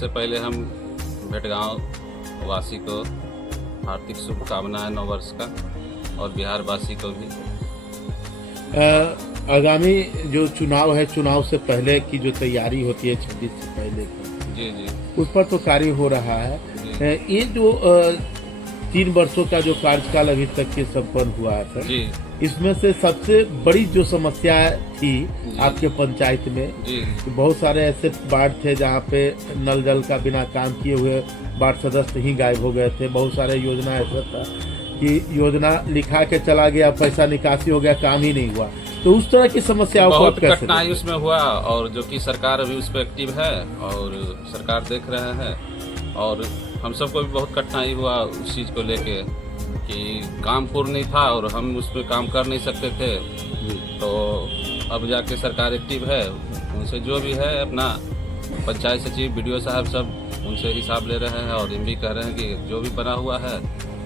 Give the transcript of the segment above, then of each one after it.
सबसे पहले हम भेटगांव वासी को हार्दिक शुभकामनाएं नव वर्ष का, और बिहार वासी को भी। आगामी जो चुनाव है, चुनाव से पहले की जो तैयारी होती है 26 से पहले की, जी जी उस पर तो कार्य हो रहा है। ये जो 3 वर्षों का जो कार्यकाल अभी तक के संपन्न हुआ है सर, जी, इसमें से सबसे बड़ी जो समस्या थी आपके पंचायत में, जी कि बहुत सारे ऐसे वार्ड थे जहाँ पे नल जल का बिना काम किए हुए वार्ड सदस्य ही गायब हो गए थे। बहुत सारे योजना ऐसा था कि योजना लिखा के चला गया, पैसा निकासी हो गया, काम ही नहीं हुआ। तो उस तरह की समस्याओं को बहुत कैसे कठिनाई उसमें हुआ, और जो कि सरकार अभी उस पर एक्टिव है और सरकार देख रहे हैं, और हम सबको भी बहुत कठिनाई हुआ उस चीज़ को लेके कि काम पूर्ण नहीं था और हम उस पर काम कर नहीं सकते थे। तो अब जाके सरकार एक्टिव है, उनसे जो भी है अपना पंचायत सचिव, बीडीओ साहब सब उनसे हिसाब ले रहे हैं, और एमबी कह रहे हैं कि जो भी बना हुआ है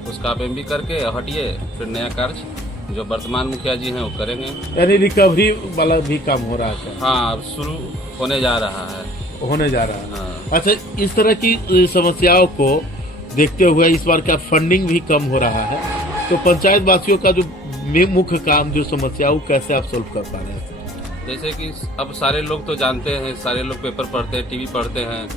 उसका आप एमबी करके हटिए, फिर नया कार्य जो वर्तमान मुखिया जी हैं वो करेंगे। यानी रिकवरी वाला भी काम हो रहा है? हाँ, अब शुरू होने जा रहा है। हाँ। अच्छा, इस तरह की समस्याओं को देखते हुए इस बार का फंडिंग भी कम हो रहा है, तो पंचायत वासियों का जो मुख्य काम, जो समस्याओं कैसे आप सोल्व कर पा रहे हैं? जैसे कि अब सारे लोग तो जानते हैं, सारे लोग पेपर पढ़ते हैं, टीवी पढ़ते हैं,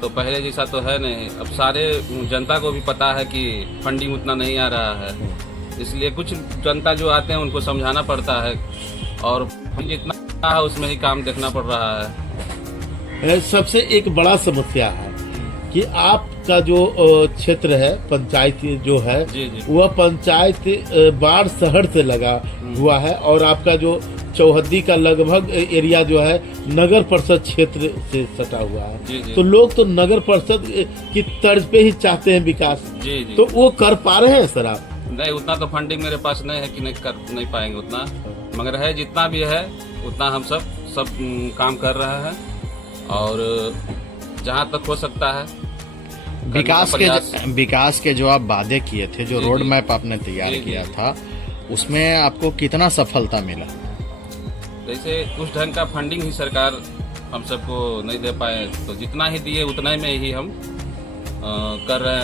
तो पहले जैसा तो है नहीं। अब सारे जनता को भी पता है कि फंडिंग उतना नहीं आ रहा है, इसलिए कुछ जनता जो आते हैं उनको समझाना पड़ता है, और जितना है उसमें ही काम देखना पड़ रहा है। सबसे एक बड़ा समस्या है कि आपका जो क्षेत्र है, पंचायत जो है, जी जी, वह पंचायत बाढ़ शहर से लगा हुआ है, और आपका जो चौहद्दी का लगभग एरिया जो है नगर परिषद क्षेत्र से सटा हुआ है। जी जी, तो लोग तो नगर परिषद की तर्ज पे ही चाहते हैं विकास। जी जी, तो वो कर पा रहे हैं सर आप? नहीं, उतना तो फंडिंग मेरे पास नहीं है कि नहीं कर नहीं पाएंगे उतना, मगर है जितना भी है उतना हम सब काम कर रहे हैं, और जहाँ तक हो सकता है विकास के जो आप वादे किए थे, जो रोड मैप आपने तैयार किया था, उसमें आपको कितना सफलता मिला? जैसे उस ढंग का फंडिंग ही सरकार हम सबको नहीं दे पाए, तो जितना ही दिए उतना में ही हम कर रहे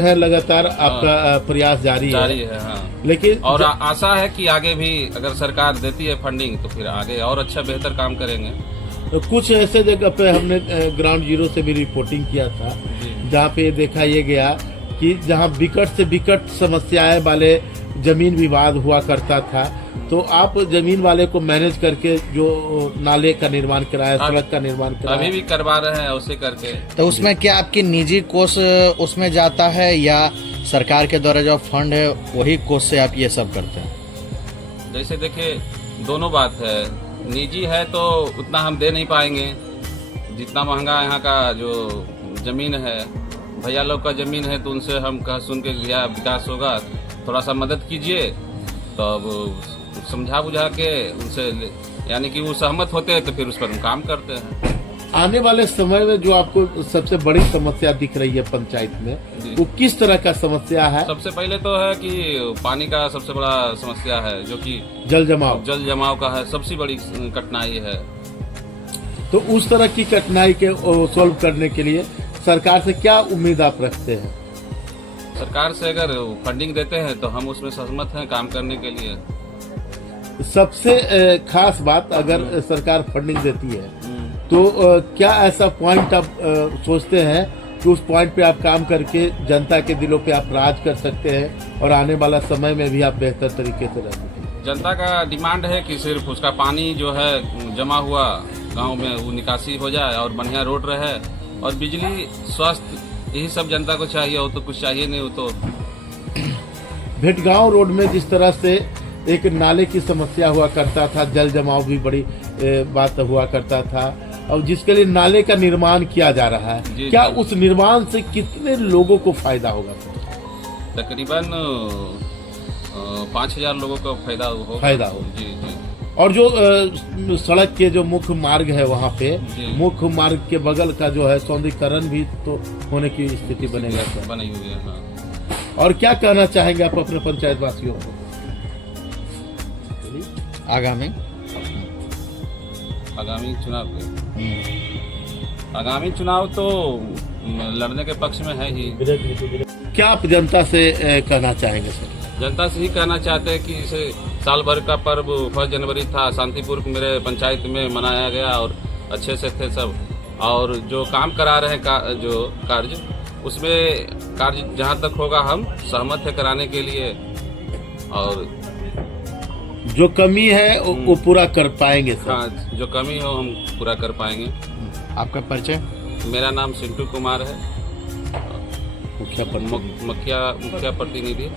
हैं। लगातार आपका प्रयास जारी है। हाँ, लेकिन और आशा है कि आगे भी अगर सरकार देती है फंडिंग तो फिर आगे और अच्छा बेहतर काम करेंगे। कुछ ऐसे जगह पे हमने ग्राउंड जीरो से भी रिपोर्टिंग किया था, जहाँ पे देखा ये गया कि जहाँ विकट से विकट समस्याएं वाले जमीन विवाद हुआ करता था, तो आप जमीन वाले को मैनेज करके जो नाले का निर्माण कराया, सड़क का निर्माण कराया, अभी भी करवा रहे हैं उसे करके। तो उसमें क्या आपकी निजी कोष उसमें जाता है, या सरकार के द्वारा जो फंड है वही कोष से आप ये सब करते हैं? जैसे देखिए, दोनों बात है। निजी है तो उतना हम दे नहीं पाएंगे, जितना महंगा यहाँ का जो जमीन है, भैया लोग का जमीन है, तो उनसे हम कह सुन के भैया विकास होगा, थोड़ा सा मदद कीजिए, तो अब समझा बुझा के उनसे, यानी कि वो सहमत होते हैं तो फिर उस पर हम काम करते हैं। आने वाले समय में जो आपको सबसे बड़ी समस्या दिख रही है पंचायत में, वो किस तरह का समस्या है? सबसे पहले तो है कि पानी का सबसे बड़ा समस्या है, जो कि जल जमाव का है, सबसे बड़ी कठिनाई है। तो उस तरह की कठिनाई के सोल्व करने के लिए सरकार से क्या उम्मीद आप रखते हैं? सरकार से अगर फंडिंग देते हैं तो हम उसमें सहमत हैं काम करने के लिए। सबसे खास बात, अगर सरकार फंडिंग देती है तो क्या ऐसा पॉइंट आप सोचते हैं कि उस पॉइंट पे आप काम करके जनता के दिलों पे आप राज कर सकते हैं, और आने वाला समय में भी आप बेहतर तरीके से रह सकते हैं? जनता का डिमांड है कि सिर्फ उसका पानी जो है जमा हुआ गांव में वो निकासी हो जाए, और बढ़िया रोड रहे, और बिजली, स्वास्थ्य, यही सब जनता को चाहिए। हो तो कुछ चाहिए नहीं हो तो। भेटगांव रोड में जिस तरह से एक नाले की समस्या हुआ करता था, जल जमाव भी बड़ी बात हुआ करता था, और जिसके लिए नाले का निर्माण किया जा रहा है, क्या उस निर्माण से कितने लोगों को फायदा होगा? तकरीबन 5000 लोगों को फायदा हो। जी जी। और जो सड़क के जो मुख्य मार्ग है, वहाँ पे मुख्य मार्ग के बगल का जो है सौंदर्यीकरण भी तो होने की स्थिति बनेगा सर? बनी हुई है। हाँ। और क्या कहना चाहेंगे आप अपने पंचायत वासियों को आगामी चुनाव के? आगामी चुनाव तो लड़ने के पक्ष में है ही। क्या आप जनता से कहना चाहेंगे सर? जनता से ही कहना चाहते हैं कि इसे साल भर का पर्व 1 जनवरी था, शांतिपूर्वक मेरे पंचायत में मनाया गया और अच्छे से थे सब। और जो काम करा रहे हैं जो कार्य, उसमें कार्य जहां तक होगा हम सहमत है कराने के लिए, और जो कमी है वो पूरा कर पाएंगे सर? हाँ, जो कमी हो हम पूरा कर पाएंगे। आपका परिचय? मेरा नाम सिंटू कुमार है, मुखिया मुखिया प्रतिनिधि।